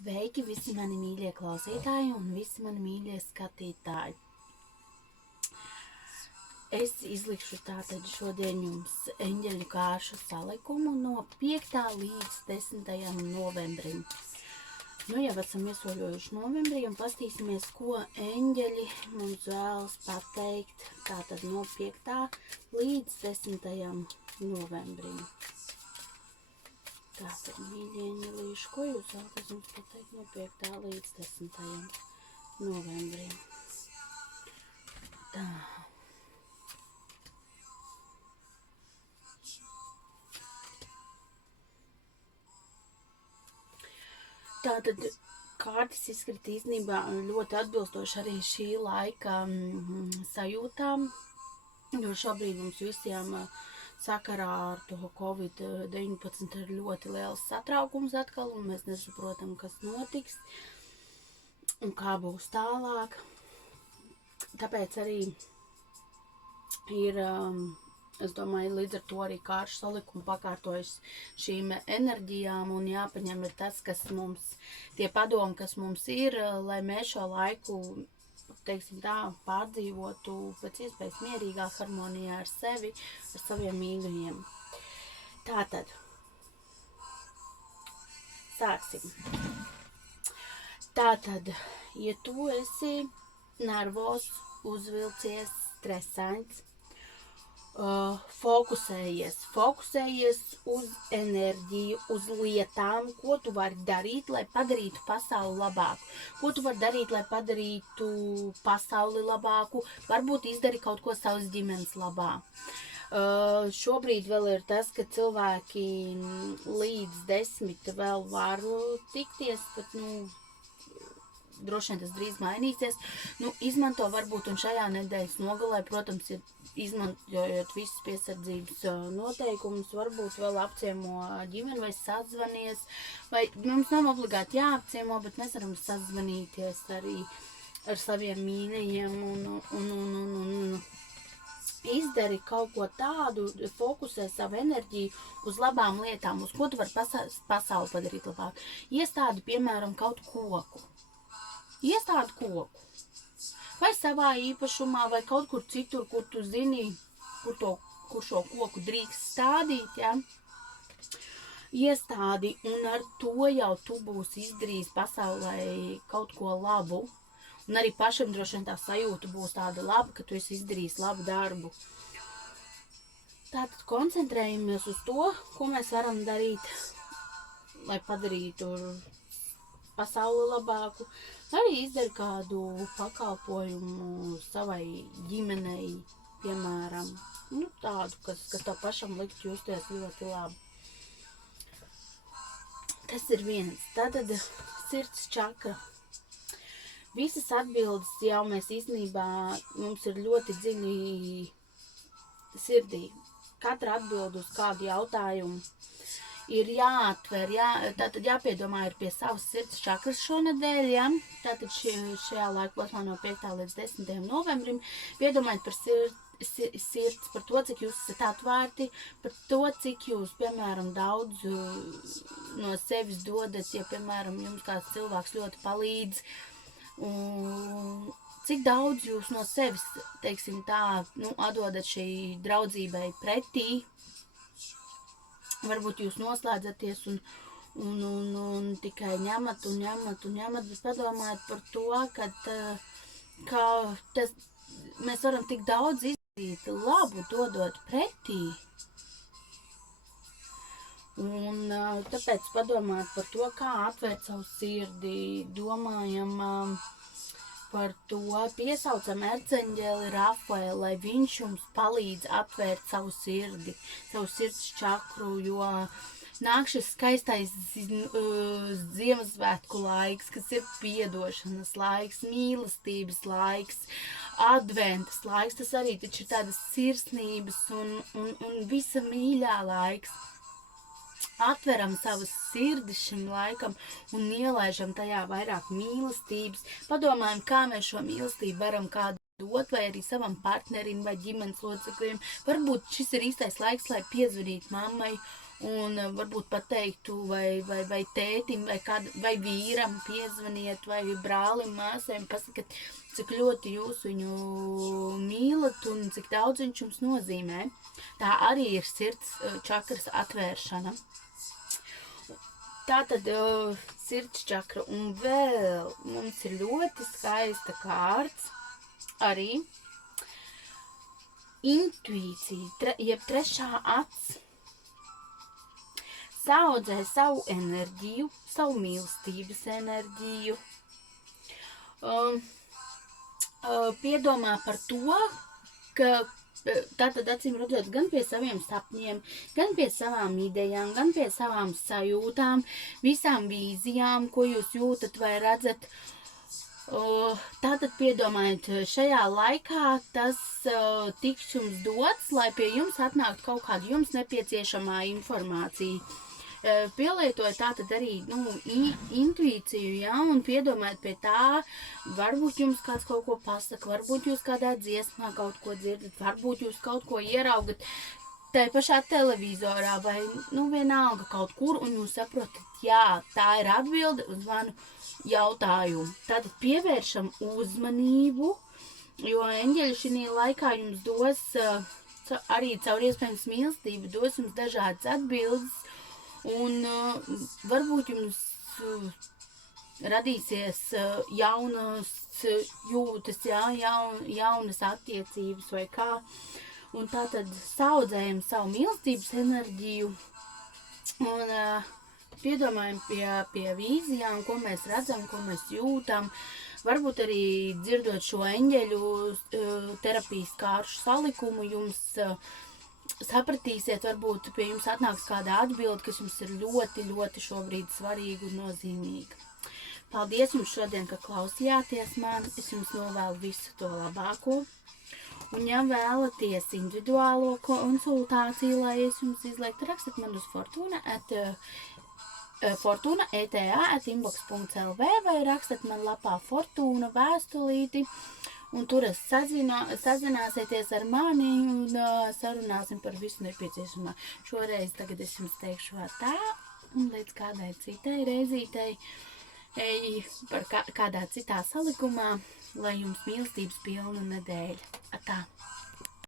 Sveiki visi mani mīļie klausītāji un visi mani mīļie skatītāji. Es izlikšu tātad šodien jums eņģeļu kāršu salikumu no 5. līdz 10. novembrim. Nu jau esam iesoļojuši novembrī un pastīsimies, ko eņģeļi mums vēlas pateikt tātad no 5. līdz 10. novembrim. Tātad, mīļie eņģelīši, ko jūs vēlaties mums pateikt no 5. līdz 10. novembrim? Tā. Tātad kārtas izskrita īstenībā ļoti atbilstoši arī šī laika sajūtām, jo šobrīd mums visiem sakarā ar to Covid-19 ir ļoti liels satraukums atkal, un mēs nesaprotam, kas notiks un kā būs tālāk. Tāpēc arī ir, es domāju, līdz ar to arī kāršu salikumu pakārtojas šīm enerģijām un jāpaņem ir tas, kas mums, tie padomi, kas mums ir, lai mēs šo laiku, teiksim tā, pārdzīvotu pēc iespējas mierīgā harmonijā ar sevi, ar saviem mīļajiem. Tātad, sāksim. Tātad, ja tu esi nervos, uzvilcies, stresains, fokusējies uz enerģiju, uz lietām, ko tu vari darīt, lai padarītu pasauli labāku. Ko tu vari darīt, lai padarītu pasauli labāku, varbūt izdari kaut ko savas ģimenes labā. Šobrīd vēl ir tas, ka cilvēki līdz 10 vēl var tikties, bet, droši vien tas drīz mainīsies. Izmanto varbūt un šajā nedēļas nogalē, protams, ir izmantojot visas piesardzības noteikumus, varbūt vēl apciemo ģimeni vai sazvanies, vai mums nav obligāti jāapciemo, bet mēs varam sazvanīties arī ar saviem mīļajiem un izdari kaut ko tādu, fokusē savu enerģiju uz labām lietām, uz ko tu vari pasauli padarīt labāk. Iestādi, piemēram, kaut koku. Iestādi koku. Vai savā īpašumā, vai kaut kur citur, kur tu zini, kur šo koku drīkst stādīt, ja? Iestādi, un ar to jau tu būsi izdarījis pasaulē kaut ko labu. Un arī pašam droši vien tā sajūta būs tāda laba, ka tu esi izdarījis labu darbu. Tātad koncentrējamies uz to, ko mēs varam darīt, lai padarītu pasauli labāku. Arī izdara kādu pakalpojumu savai ģimenei, piemēram, tādu, kas tev pašam likt justies ļoti labi. Tas ir viens. Tātad sirds čakra. Visas atbildes jau mēs īstenībā, mums ir ļoti dziļi sirdī. Katra atbild uz kādu jautājumu ir jāatver, tātad jāpiedomā ir pie savas sirds čakras šonedēļ, ja? Tātad šajā laika posmā no 5. līdz 10. novembrim piedomājiet par sirds, par to, cik jūs esat atvērti, par to, cik jūs, piemēram, daudz no sevis dodat, ja, piemēram, jums kāds cilvēks ļoti palīdz, un cik daudz jūs no sevis, teiksim tā, atdodat šī draudzībai pretī. Varbūt jūs noslēdzaties un tikai ņemat, bet padomājiet par to, ka mēs varam tik daudz izdarīt labu, dodot pretī. Un tāpēc padomājiet par to, kā atvērt savu sirdi, domājam par to, piesaucam erceņģeli Rafaelu, lai viņš jums palīdz atvērt savu sirdi, savu sirds čakru, jo nāk šis skaistais Ziemassvētku laiks, kas ir piedošanas laiks, mīlestības laiks, adventas laiks, tas arī taču ir tādas sirsnības un visa mīļā laiks. Atveram savas sirdis šim laikam un ielaižam tajā vairāk mīlestības. Padomājam, kā mēs šo mīlestību varam kādu dot, vai arī savam partnerim vai ģimenes locekļiem. Varbūt šis ir īstais laiks, lai piezvanītu mammai un varbūt pateiktu vai tētim, vai vīram piezvaniet, vai brālim, māsēm, pasakiet, cik ļoti jūs viņu mīlat un cik daudz viņš jums nozīmē. Tā arī ir sirds čakras atvēršana. Tātad sirds čakra, un vēl mums ir ļoti skaista kārts arī intuīcija, jeb trešā acs. Saaudzē savu enerģiju, savu mīlestības enerģiju. Piedomā par to, ka tātad acīm redzot gan pie saviem sapņiem, gan pie savām idejām, gan pie savām sajūtām, visām vīzijām, ko jūs jūtat vai redzat. Tātad piedomājiet, šajā laikā tas tiks jums dots, lai pie jums atnāktu kaut kāda jums nepieciešamā informācija. Pielietojiet tātad arī intuīciju, ja, un piedomājiet pie tā, varbūt jums kāds kaut ko pasaka, varbūt jūs kādā dziesmā kaut ko dzirdat, varbūt jūs kaut ko ieraugat tai pašā televizorā vai vienalga kaut kur, un jūs saprotat, jā, tā ir atbilde uz manu jautājumu. Tātad pievēršam uzmanību, jo eņģeļi šī laikā jums dos arī caur iespējams mīlestību, dos jums dažādas atbildes, un varbūt jums radīsies jaunas jūtas, jaunas attiecības vai kā. Un tātad saudzējam savu mīlestības enerģiju un piedomājam pie vīzijām, ko mēs redzam, ko mēs jūtam. Varbūt arī dzirdot šo eņģeļu terapijas kāršu salikumu, jums sapratīsiet, varbūt pie jums atnāks kāda atbilde, kas jums ir ļoti, ļoti šobrīd svarīga un nozīmīga. Paldies jums šodien, ka klausījāties mani. Es jums novēlu visu to labāko. Un ja vēlaties individuālo konsultāciju, lai es jums izliektu, rakstat man uz fortuna@inbox.lv vai rakstat man lapā Fortuna vēstulīti. Un tur sazināsieties ar mani un sarunāsim par visu nepieciešamā. Šoreiz tagad es jums teikšu tā, un līdz kādai citai reizītei, par kādā citā salikumā, lai jums mīlestības pilna nedēļa. Atā!